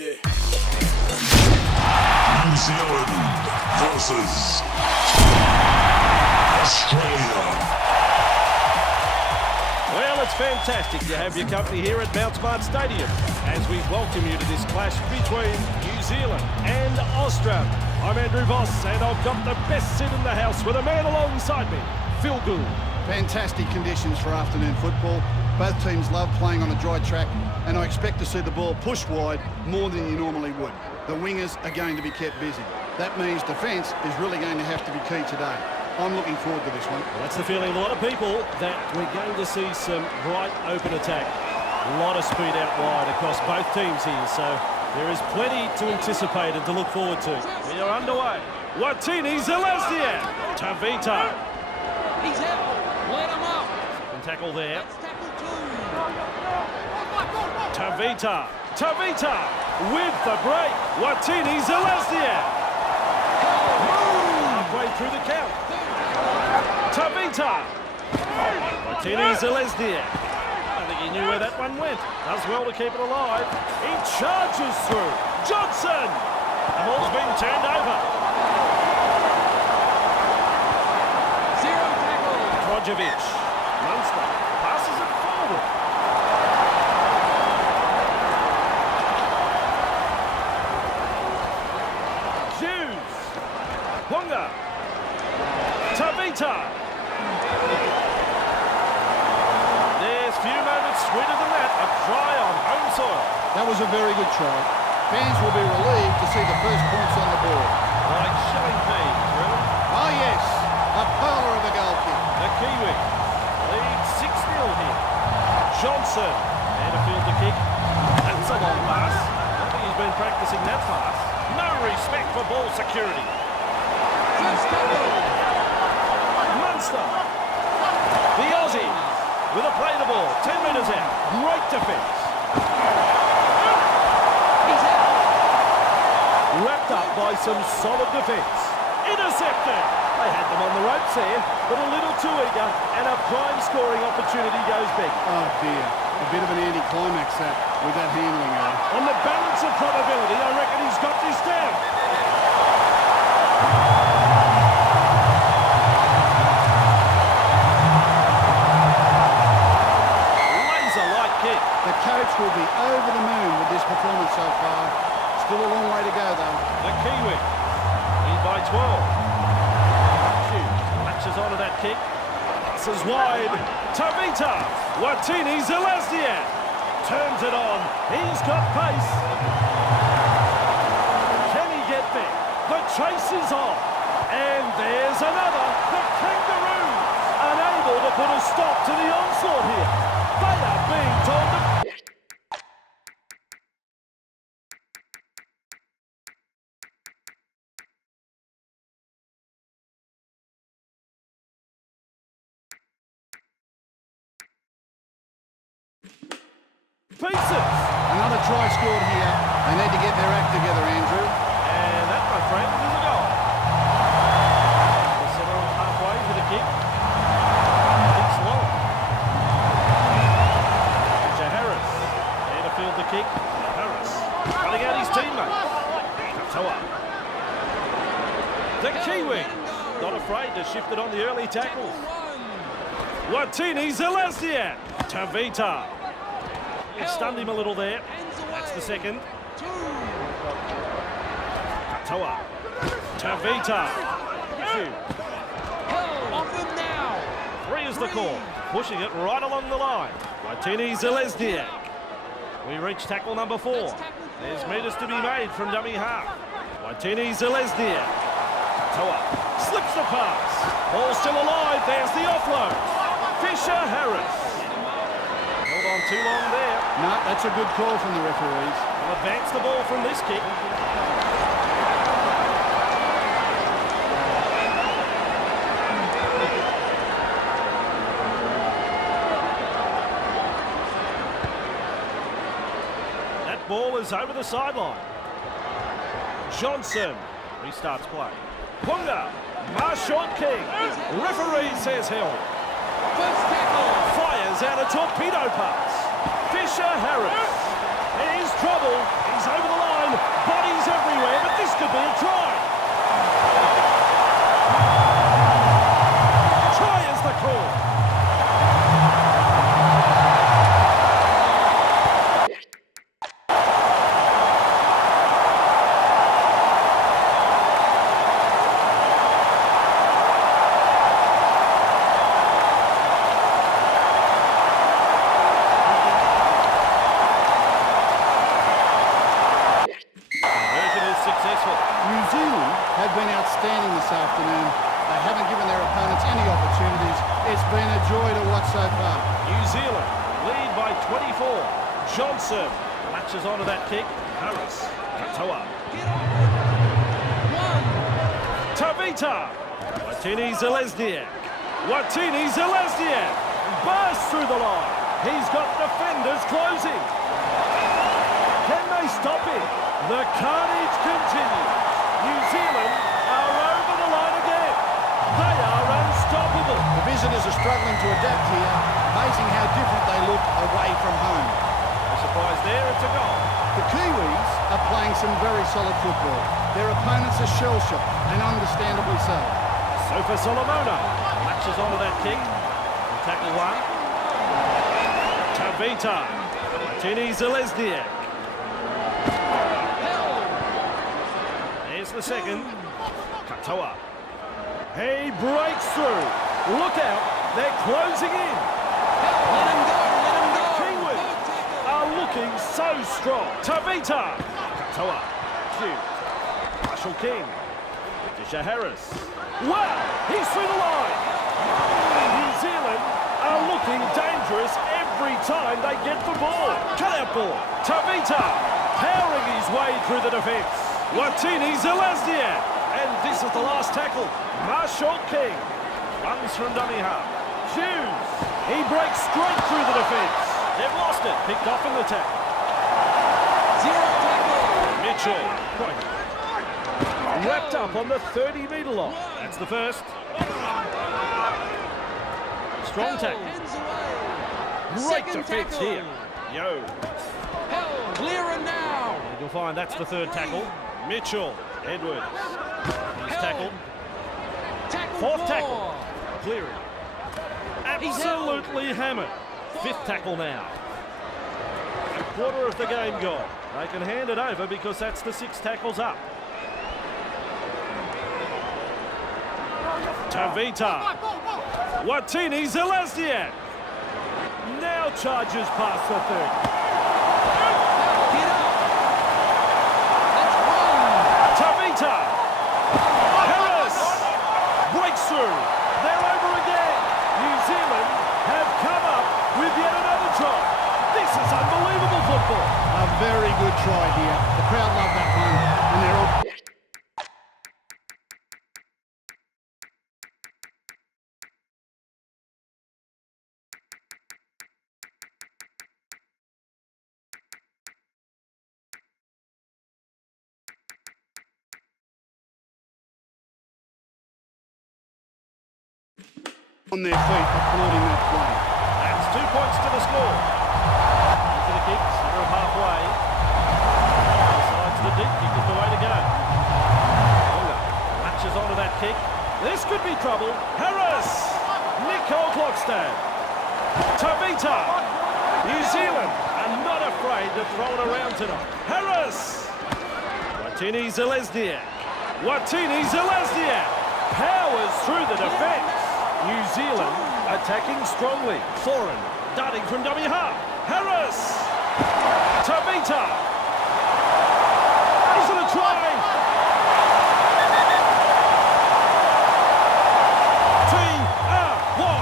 Yeah. New Zealand versus Australia. Well, it's fantastic to have your company here at Mount Smart Stadium as we welcome you to this clash between New Zealand and Australia. I'm Andrew Voss, and I've got the best seat in the house with a man alongside me, Phil Gould. Fantastic conditions for afternoon football. Both teams love playing on a dry track, and I expect to see the ball pushed wide more than you normally would. The wingers are going to be kept busy. That means defence is really going to have to be key today. I'm looking forward to this one. Well, that's the feeling of a lot of people, that we're going to see some bright open attack. A lot of speed out wide across both teams here, so there is plenty to anticipate and to look forward to. We are underway. Watini Zelezniak. Tavita. He's out. Let him up. And tackle there. That's tackle two. Tavita. Tavita with the break. Watini Zelezniak. Halfway through the count. Tavita. Watini Zelezniak. I think he knew where that one went. Does well to keep it alive. He charges through. Johnson. The ball's been turned over. Zero tackle. Trojovic. Munster passes it forward. Hughes. Hunga. Tavita. There's few moments sweeter than that. A try on home soil. That was a very good try. Fans will be relieved to see the first points on the board. Like shilling peas, really. Oh yes, a polar of a goal kick. The Kiwi leads 6-0 here. Johnson, there to field the kick. That's a long pass. I think he's been practicing that pass. No respect for ball security. First tackle. Munster. The Aussies with a play the ball. 10 metres out. Great defence. He's out. Wrapped up by some solid defence. Intercepted. They had them on the ropes there, but a little too eager, and a prime scoring opportunity goes big. Oh dear, a bit of an anticlimax that with that handling there. On the balance of probability, I reckon he's got this down. Laser light kick. The coach will be over the moon with this performance so far. Still a long way to go though. The Kiwi lead by 12. Latches onto that kick. Passes wide. Tavita. Watini Zelezniak turns it on. He's got pace. Can he get there? The chase is on. And there's another. The Kangaroos unable to put a stop to the onslaught here. They are being told to... Pieces. Another try scored here. They need to get their act together, Andrew. And that, my friend, is a goal. They're set on halfway for the kick. It's long. To Harris. There to field the kick. Harris running out his teammate. Katoa. The Kiwi. Not afraid to shift it on the early tackles. Watini Zelezniak. Tavita. He stunned him a little there. That's the second. Katoa. Tavita. Off him now. 3 is the call. Pushing it right along the line. Watini Zelezniak. We reach tackle number 4. There's meters to be made from dummy half. Watini Zelezniak. Katoa. Slips the pass. Ball still alive. There's the offload. Fisher Harris. Held on too long there. No, that's a good call from the referees. Will advance the ball from this kick. That ball is over the sideline. Johnson restarts play. Punga. Marshall King. Referee says held. First tackle. Fires out a torpedo pass. Fisher Harris. Here's trouble. He's over the line. Zealand, bodies everywhere, but this could be a try. Try is the call. Successful. New Zealand have been outstanding this afternoon. They haven't given their opponents any opportunities. It's been a joy to watch so far. New Zealand lead by 24. Johnson latches onto that kick. Harris, Katoa. Tavita. Watini Zelezniak bursts through the line. He's got defenders closing. Can they stop him? The carnage continues. New Zealand are over the line again. They are unstoppable. The visitors are struggling to adapt here. Amazing how different they look away from home. No surprise there, it's a goal. The Kiwis are playing some very solid football. Their opponents are shell-shocked, and understandably so. Sofa Solomona latches onto that kick. Tackle one. Tavita. Watini Zelezniak. There's the second. Katoa. He breaks through. Look out, they're closing in. Let him go, let him go. Kiwis are looking so strong. Tavita. Katoa. Hughes. Marshall King. Tisha Harris. Wow, he's through the line. New Zealand are looking dangerous every time they get the ball. Cut out ball. Tavita powering his way through the defence. Watini Zelezniak. And this is the last tackle. Marshall King runs from dummy half. Hughes. He breaks straight through the defence. They've lost it. Picked off in the tackle. Zero tackle. Mitchell. Wrapped up on the 30-metre line. That's the first. Strong tackle. Hands away. Great Second defence tackle. here. Yo. Held. Clearer now. You'll find that's the third tackle. Mitchell. Edwards. He's tackled. Tackle Fourth four. tackle. Cleary. Absolutely hammered. Fifth tackle now. A quarter of the game gone. They can hand it over because that's the 6 tackles up. Tavita. Watini Zelezniak. Now charges past the 30. Get up. Let's run. Tavita. Harris. Breaks through. They're over again. New Zealand have come up with yet another try. This is unbelievable football. A very good try here. The crowd love that one, and they're all... on their feet, applauding that play. That's 2 points to the score. Into the kick, centre of halfway. Decides the deep kick is the way to go. Olga latches onto that kick. This could be trouble. Harris! Nicole Clockstad. Tavita. New Zealand are not afraid to throw it around tonight. Harris! Watini Zelezniak. Watini Zelezniak powers through the defence. New Zealand attacking strongly. Foreign darting from dummy half. Harris! Tavita! Is it a try? T-R-Y!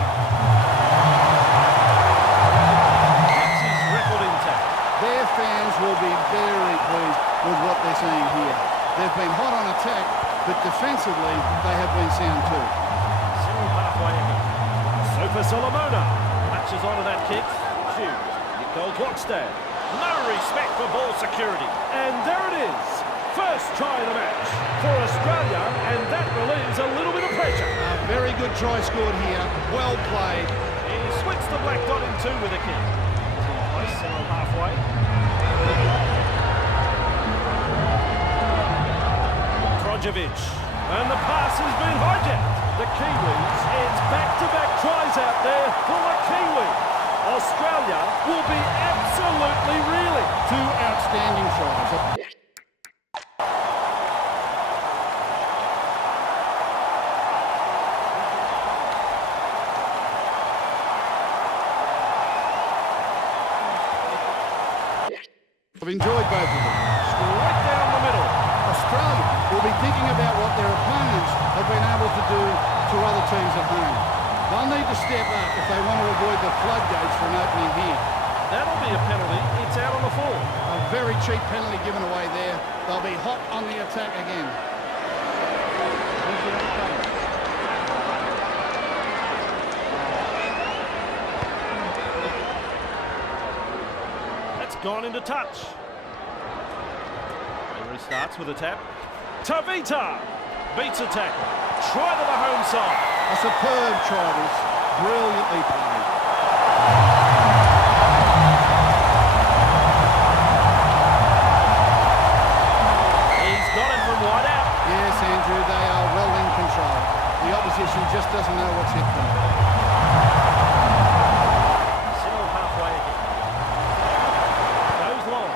Keeps his record intact. Their fans will be very pleased with what they're seeing here. They've been hot on attack, but defensively they have been sound too. Halfway ahead. Sofa Solomona latches onto that kick. Hughes. Nicole Clockstad. No respect for ball security. And there it is. First try of the match for Australia, and that relieves a little bit of pressure. A very good try scored here. Well played. He splits the black dot in two with a kick. Close, centre halfway. Mitrovic. And the pass has been hijacked. The Kiwis, it's back-to-back tries out there for the Kiwi. Australia will be absolutely reeling. Two outstanding tries. I've enjoyed both of them. Straight down the middle. Australia will be thinking about what their opponents have been able to do to other teams at home. They'll need to step up if they want to avoid the floodgates for an opening here. That'll be a penalty. It's out on the full. A very cheap penalty given away there. They'll be hot on the attack again. That's gone into touch. He restarts with a tap. Tavita beats a tackle. Try to the home side. A superb try this. Brilliantly played. He's got it from wide out. Yes, Andrew, they are well in control. The opposition just doesn't know what's hit them. Still halfway again. Goes long.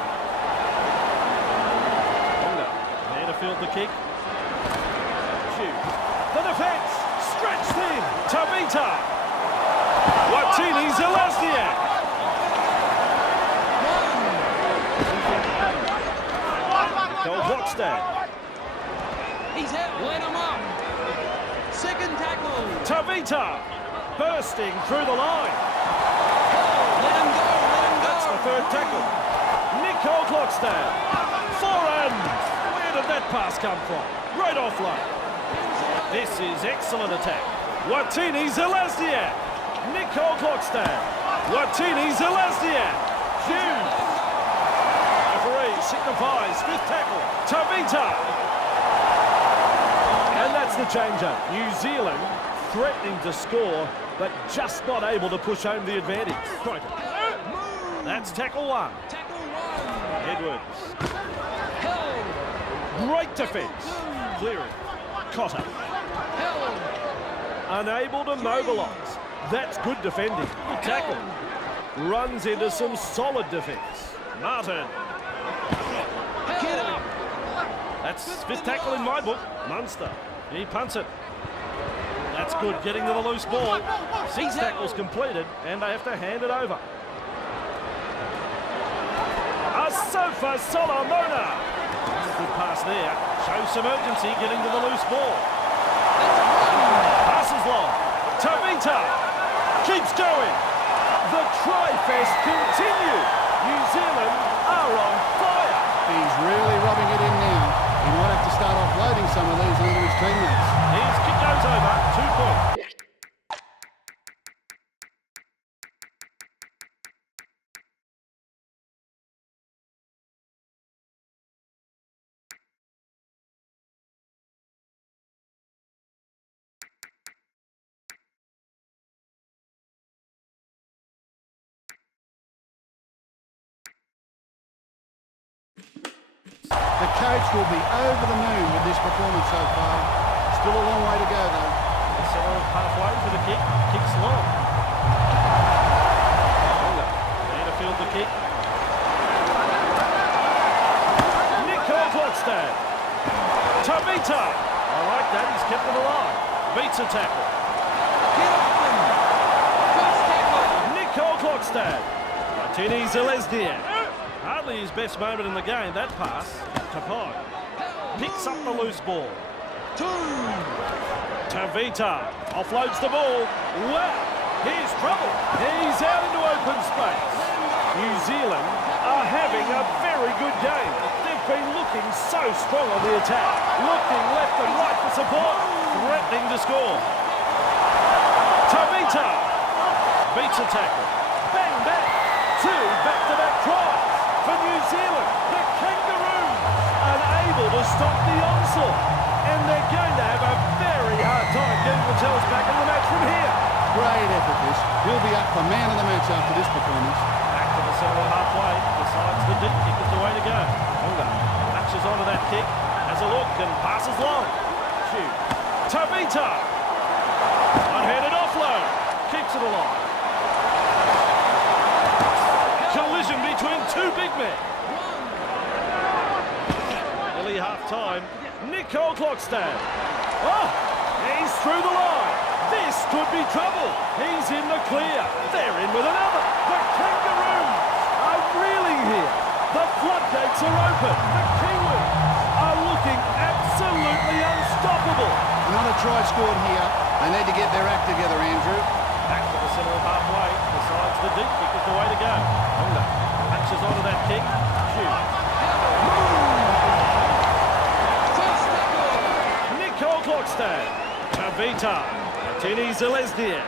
Longer. There to field the kick. Shoot. The defence. Stretched in. Tavita. Watini Zelazniak. Goal Blockstad. He's out. Let him up. Second tackle. Tavita. Bursting through the line. Let him go. Let him go. That's the third tackle. Nicole Blockstad. Forehand. Where did that pass come from? Great offload. This is excellent attack. Watini Zelazniak. Nicole Blockstad. Watini Zelazniak. Hughes. Referee signifies fifth tackle. Tavita. And that's the changer. New Zealand threatening to score, but just not able to push home the advantage. Right. That's tackle one. Tackle one. Edwards. Held. Great defence. Clearing. Cotter. Held. Unable to mobilise. That's good defending. Good tackle. Runs into some solid defence. Martin. Get up. That's fifth tackle in my book. Munster. He punts it. That's good, getting to the loose ball. Six tackles completed, and they have to hand it over. Asofa Solomona. Good pass there. Shows some urgency getting to the loose ball. Passes long. Tavita keeps going. The try-fest continues. New Zealand are on fire. He's really rubbing it in now. He might have to start offloading some of these onto his teammates. His kick goes over. 2 points. The coach will be over the moon with this performance so far. Still a long way to go, though. They settle halfway for the kick. Kicks long. Longer. There to field the kick. Nicole Blockstad. Tavita. I like that. He's kept it alive. Beats a tackle. Get off him. First tackle. Nicole Blockstad. Martini Zelazniak. Hardly his best moment in the game, that pass. Tapai. Picks up the loose ball. 2. Tavita offloads the ball. Wow, here's trouble. He's out into open space. New Zealand are having a very good game. They've been looking so strong on the attack. Looking left and right for support. Threatening to score. Tavita beats a tackle. Bang, bang. 2 back-to-back tries for New Zealand. The Kangaroos unable to stop the onslaught. And they're going to have a very hard time getting themselves back in the match from here. Great effort, this. He'll be up for man of the match after this performance. Back to the centre halfway. Decides the deep kick is the way to go. Longer. Latches onto that kick. Has a a look and passes long. Shoot. Tavita. One-handed offload. Keeps it alive. Collision between two big men. Nearly half-time. Nicole Clockstad. Oh, he's through the line. This could be trouble. He's in the clear. They're in with another. The Kangaroos are reeling here. The floodgates are open. The Kiwis are looking absolutely unstoppable. Another try scored here. They need to get their act together, Andrew. Back to the centre of halfway. Decides the deep kick is the way to go. Honda latches onto that kick. Shoot. Nicole Clockstad. Tavita. Martini Zelezniak.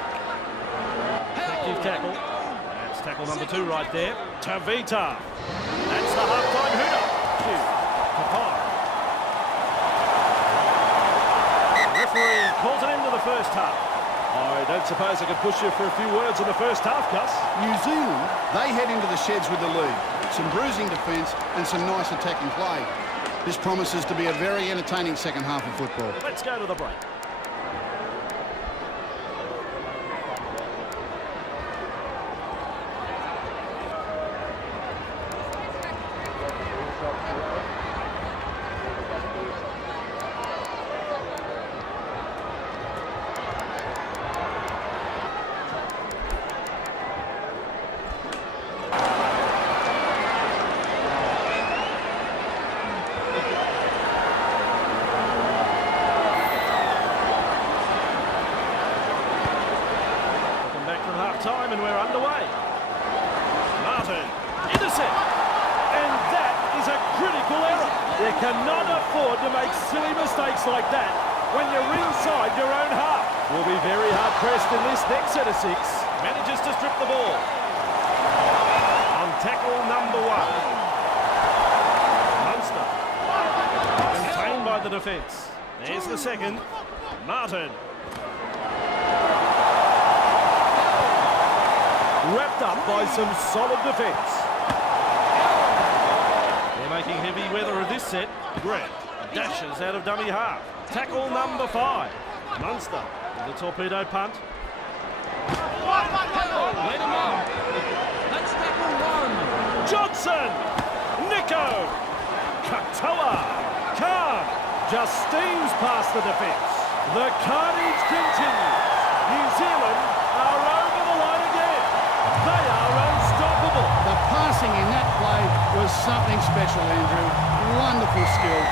Effective tackle. That's tackle number 2 right there. Tavita. That's the half-time hooter. Shoot. Kapar. Referee calls it into the first half. I don't suppose I could push you for a few words in the first half, Gus. New Zealand, they head into the sheds with the lead. Some bruising defence and some nice attacking play. This promises to be a very entertaining second half of football. Let's go to the break. Time and we're underway. Martin, intercept, and that is a critical error. You cannot afford to make silly mistakes like that when you're inside your own half. We'll be very hard pressed in this next set of 6. Manages to strip the ball. On tackle number 1. Munster. Contained by the defence. There's the second. Martin. Wrapped up by some solid defence. They're making heavy weather of this set. Grant dashes out of dummy half. Tackle number 5. Munster with a torpedo punt. Let him up. That's tackle 1. Johnson. Nico. Katoa. Khan just steams past the defence. The carnage continues. New Zealand are over the line again. They are unstoppable. The passing in that play was something special, Andrew. Wonderful skill.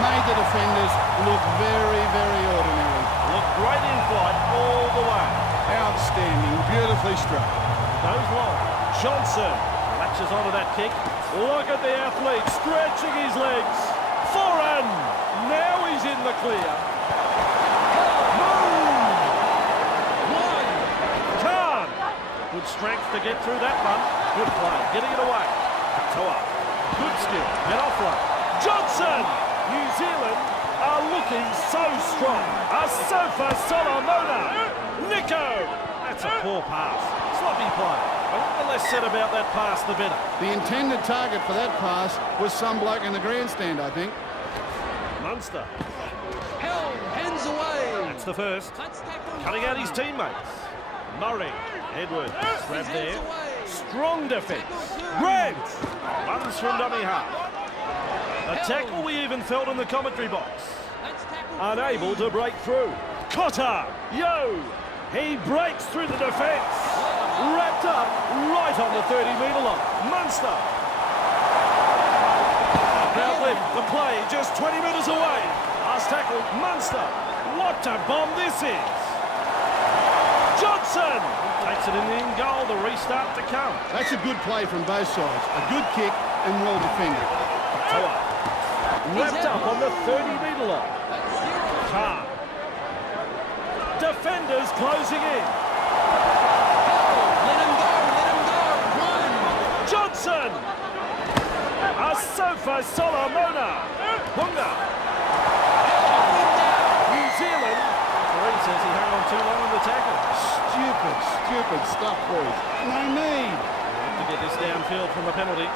Made the defenders look very, very ordinary. Look great in flight all the way. Outstanding. Beautifully struck. Goes long. Johnson latches onto that kick. Look at the athlete stretching his legs. Foreign. Now he's in the clear. Good strength to get through that one. Good play, getting it away. Katoa. Good skill and offload. Johnson! New Zealand are looking so strong. Asofa Solomona. Nico! That's a poor pass. Sloppy play. The less said about that pass, the better. The intended target for that pass was some bloke in the grandstand, I think. Munster. Held, hands away. That's the first. That's tackle Cutting out 1. his teammates. Murray. Edwards. Grab there. Strong defence. Grant runs from dummy half. A tackle we even felt in the commentary box. Unable to break through. Cotter. Yo. He breaks through the defence. Wrapped up right on the 30-metre line. Munster. Out left. The play just 20 metres away. Last tackle. Munster. What a bomb this is. Johnson takes it in the in goal, the restart to come. That's a good play from both sides. A good kick and well defended. Wrapped up on the 30-metre line. Khan. Defenders closing in. Let him go. 1. Johnson. Asofa Solomona. Bunga. New Zealand. Referee says he hung on too long in the tackle. Stupid stuff, boys. No need. To get this downfield from the penalty.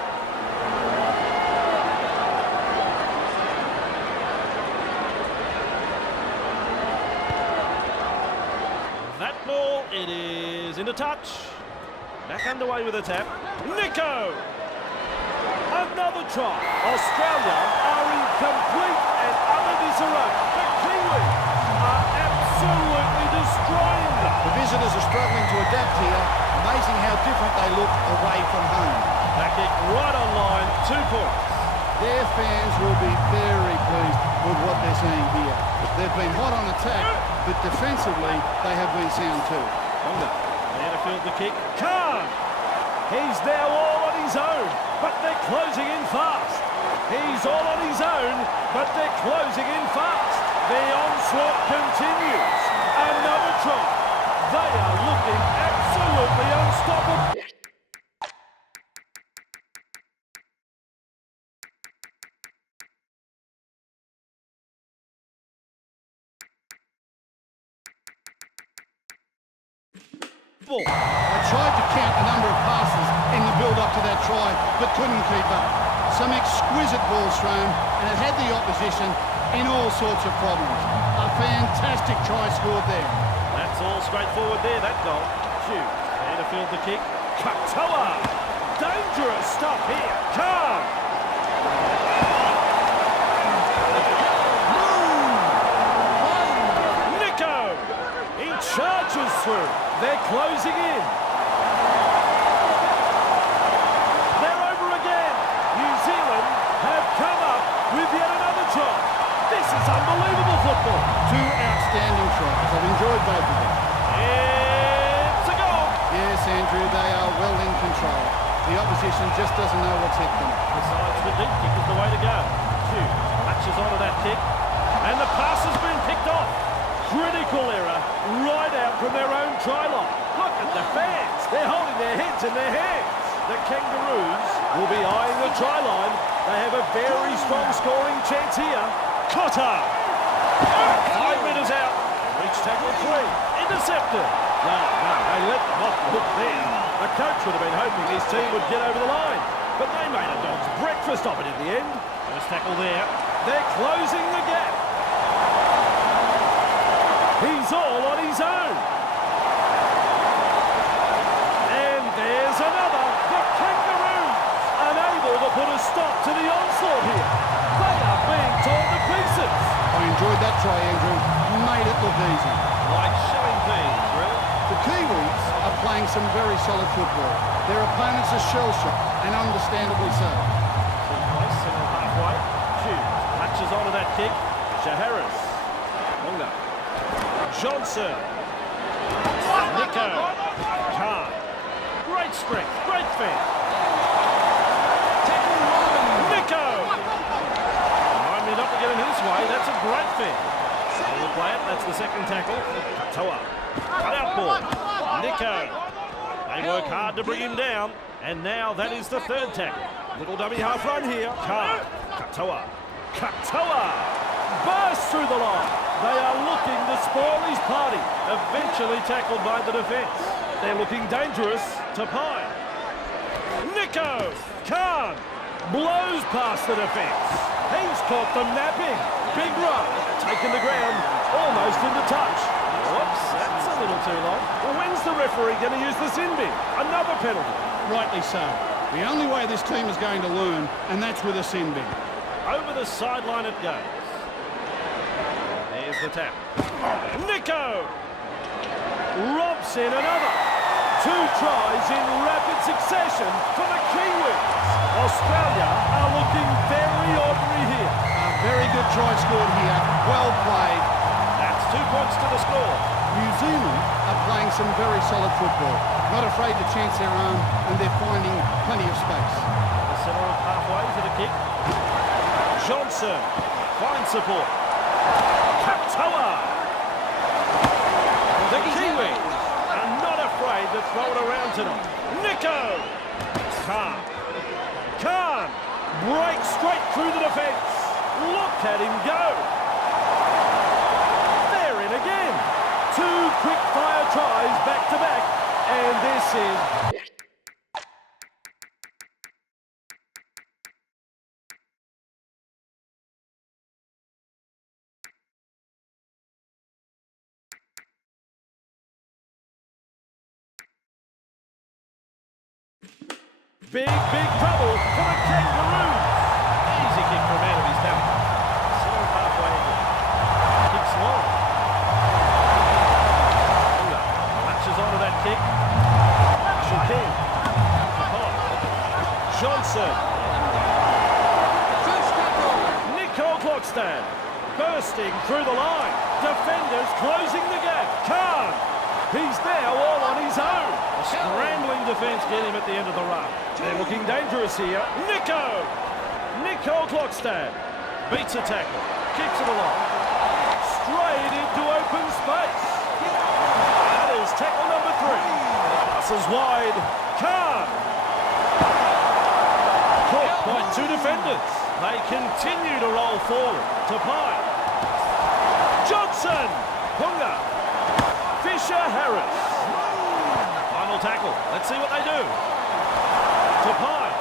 Ball, it is into touch. Back underway with a tap. Nico! Another try. Australia are in complete and utter disarray. The Kiwis are absolutely destroying them. The visitors are struggling to adapt here. Amazing how different they look away from home. Back kick right on line, 2 points. Their fans will be very pleased with what they're seeing here. They've been hot on attack, but defensively they have been sound too. Longer. There to field the kick. Khan! He's now all on his own, but they're closing in fast. He's all on his own, but they're closing in fast. The onslaught continues. Another try. They are looking absolutely unstoppable. They tried to count the number of passes in the build-up to that try, but couldn't keep up. Some exquisite balls thrown, and it had the opposition in all sorts of problems. A fantastic try scored there. That's all straightforward there, that goal. Shoot. There to field the kick. Katoa! Dangerous stuff here. Khan! Nico! He charges through. They're closing in. They're over again. New Zealand have come up with yet another try. This is unbelievable football. Two outstanding tries. I've enjoyed both of them. It's a goal. Yes, Andrew, they are well in control. The opposition just doesn't know what's hit them. Besides, the deep kick is the way to go. Shoot, latches onto that kick. And the pass has been picked off. Critical error right out from their own try line. Look at the fans. They're holding their heads in their hands. The Kangaroos will be eyeing the try line. They have a very strong scoring chance here. Cotter. 5 metres out. Reach tackle 3. Intercepted. No, they let them off the hook there. The coach would have been hoping his team would get over the line. But they made a dog's breakfast of it in the end. First tackle there. They're closing the gap. He's all on his own. And there's another. The Kangaroos unable to put a stop to the onslaught here. They are being torn to pieces. I enjoyed that try, Andrew. Made it look easy. Like showing beans, really. The Kiwis are playing some very solid football. Their opponents are shell-shocked, and understandably so. Second place, single halfway. Shoot, latches onto that kick. Shaharis. Longer. Johnson. Nico. Khan. Great strength, great fan. Nico. Remind me not to get in his way. That's a great fan. We'll play it. That's the second tackle. Katoa. Cut out ball. Nico. They work hard to bring him down. And now that is the third tackle. Little dummy half run here. Khan. Katoa. Katoa. Burst through the line. They are looking to spoil his party. Eventually tackled by the defence. They're looking dangerous to Pine. Nico. Khan. Blows past the defence. He's caught them napping. Big run. Taken the ground. Almost into touch. Whoops, that's a little too long. Well, when's the referee going to use the sin bin? Another penalty. Rightly so. The only way this team is going to learn, and that's with a sin bin. Over the sideline it goes. There's the tap. Nico! Robs in another. 2 tries in rapid succession for the Kiwis. Australia are looking very ordinary here. A very good try scored here. Well played. That's 2 points to the score. New Zealand are playing some very solid football. Not afraid to chance their own, and they're finding plenty of space. The centre of halfway to the kick. Johnson finds support. Katoa. The Kiwis are not afraid to throw it around tonight. Nico. Khan. Khan breaks straight through the defence. Look at him go. They're in again. 2 quick-fire tries back-to-back. And this is Big trouble for the Kangaroos. Easy kick for a man of his talent. Slow halfway again. Kicks long. Latches onto that kick. Marshall King. Johnson. First tackle. Nicole Clockstad. Bursting through the line. Defenders closing the gap. Khan. He's now all on his own. A scrambling defence get him at the end of the run. They're looking dangerous here. Nicole Clockstad beats a tackle. Kicks it along. Straight into open space. That is tackle number 3. Passes wide. Khan. Caught by 2 defenders. They continue to roll forward to Pine. Johnson. Punga. Fisher-Harris. Final tackle. Let's see what they do. To Pine.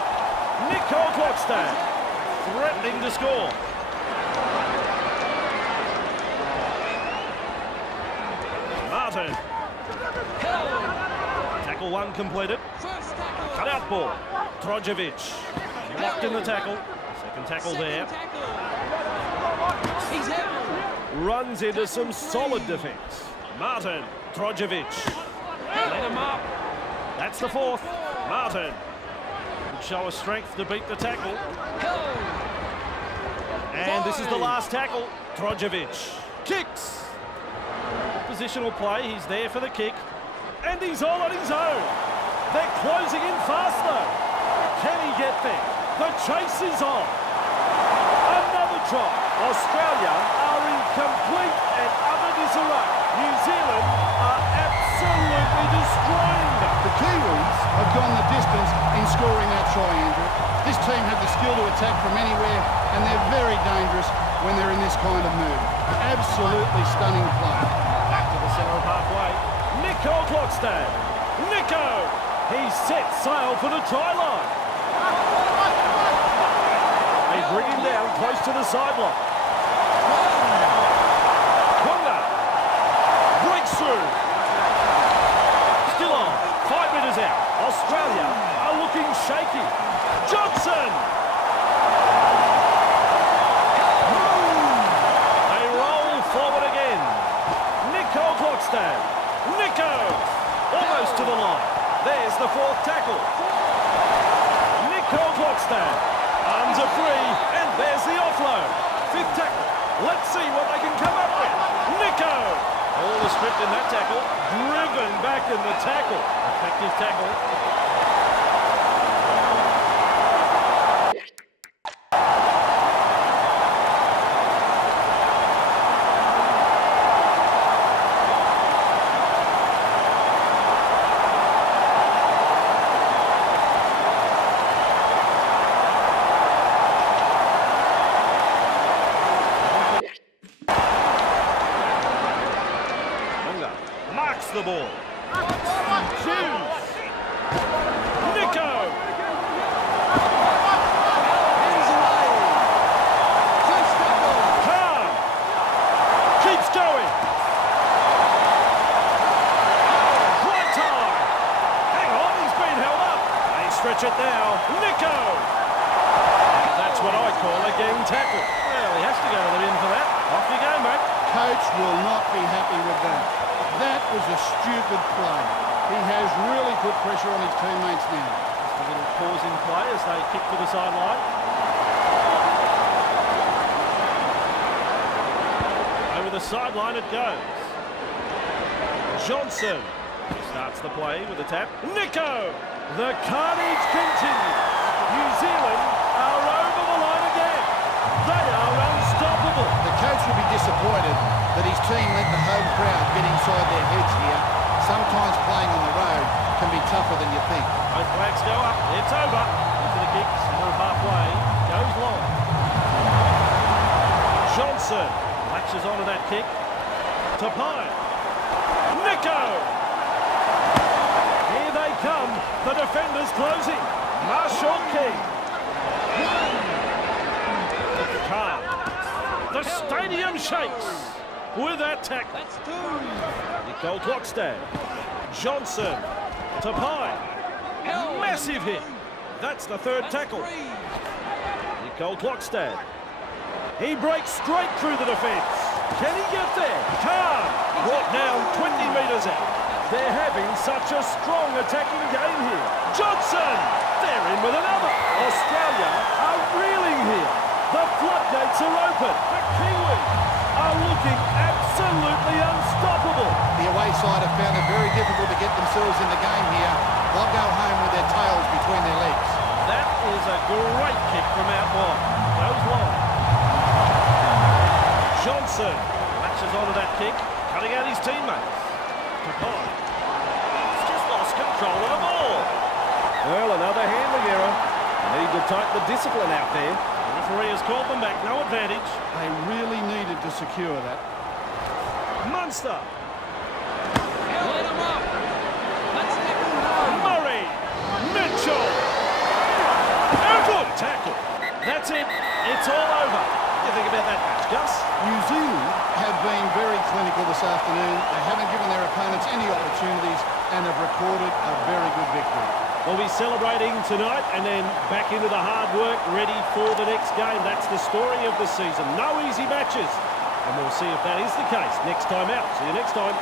Nicole Clockstad. Threatening to score. Martin. Tackle 1 completed. First tackle. Cut out ball. Trojevic. Locked in the tackle. Second tackle there. He's out. Runs into some solid defence. Martin. Trojevic. Let him up. That's the 4th. Martin. Would show a strength to beat the tackle. And this is the last tackle. Trojevic. Kicks. Positional play. He's there for the kick. And he's all on his own. They're closing in fast though. Can he get there? The chase is on. Another try. Australia are in complete and utter disarray. New Zealand are absolutely destroying them. The Kiwis have gone the distance in scoring that try, Andrew. This team have the skill to attack from anywhere, and they're very dangerous when they're in this kind of mood. Absolutely stunning play. Back to the centre of halfway. Nicole Clockstad. Nico! He sets sail for the try line. They bring him down close to the sideline. Punga. Breaks through. Still on. 5 metres out. Australia are looking shaky. Johnson! They roll forward again. Nicole Clockstad. Nico! Almost to the line. There's the 4th tackle. Nicole Clockstad. Arms are free, and there's the offload. 5th tackle. Let's see what they can come up with. Nico! All the stripped in that tackle. Driven back in the tackle. Effective tackle. Marks the ball. Shoots. Nico. Hands away. First tackle. Khan. Keeps going. Right time. Hang on, he's been held up. They stretch it now. Nico. That's what I call a gang tackle. Well, he has to go to the bin for that. Off you go, mate. Coach will not be happy with that. That was a stupid play. He has really put pressure on his teammates now. Just a little pause in play as they kick for the sideline. Over the sideline it goes. Johnson starts the play with a tap. Nico! The carnage continues. New Zealand are over the line again. They are unstoppable. The coach will be disappointed that his team let the home crowd get inside their heads here. Sometimes playing on the road can be tougher than you think. Both flags go up. It's over. Into the kick. Centre of halfway. Goes long. Johnson latches onto that kick. To Pine. Nico! Here they come. The defenders closing. Marshall King. Khan. The stadium shakes with that tackle. That's 2. Nicole Clockstad. Johnson to Pine. Massive hit. That's the third That's tackle. 3. Nicole Clockstad. He breaks straight through the defence. Can he get there? Can't. Brought down 20 metres out. They're having such a strong attacking game here. Johnson! They're in with another. Australia are reeling here. The floodgates are open. The Kiwis are looking absolutely unstoppable. The away side have found it very difficult to get themselves in the game here. They'll go home with their tails between their legs. That is a great kick from out wide. Goes wide. Johnson latches onto that kick, cutting out his teammates. Capone. He's just lost control of the ball. Well, another handling error. Need to tighten the discipline out there. The referee has called them back, no advantage. They really needed to secure that. Munster. Line him up. Let's tackle 9. Murray. Mitchell. A good tackle. That's it. It's all over. What do you think about that match, Gus? New Zealand have been very clinical this afternoon. They haven't given their opponents any opportunities and have recorded a very good victory. We'll be celebrating tonight and then back into the hard work, ready for the next game. That's the story of the season. No easy matches. And we'll see if that is the case next time out. See you next time.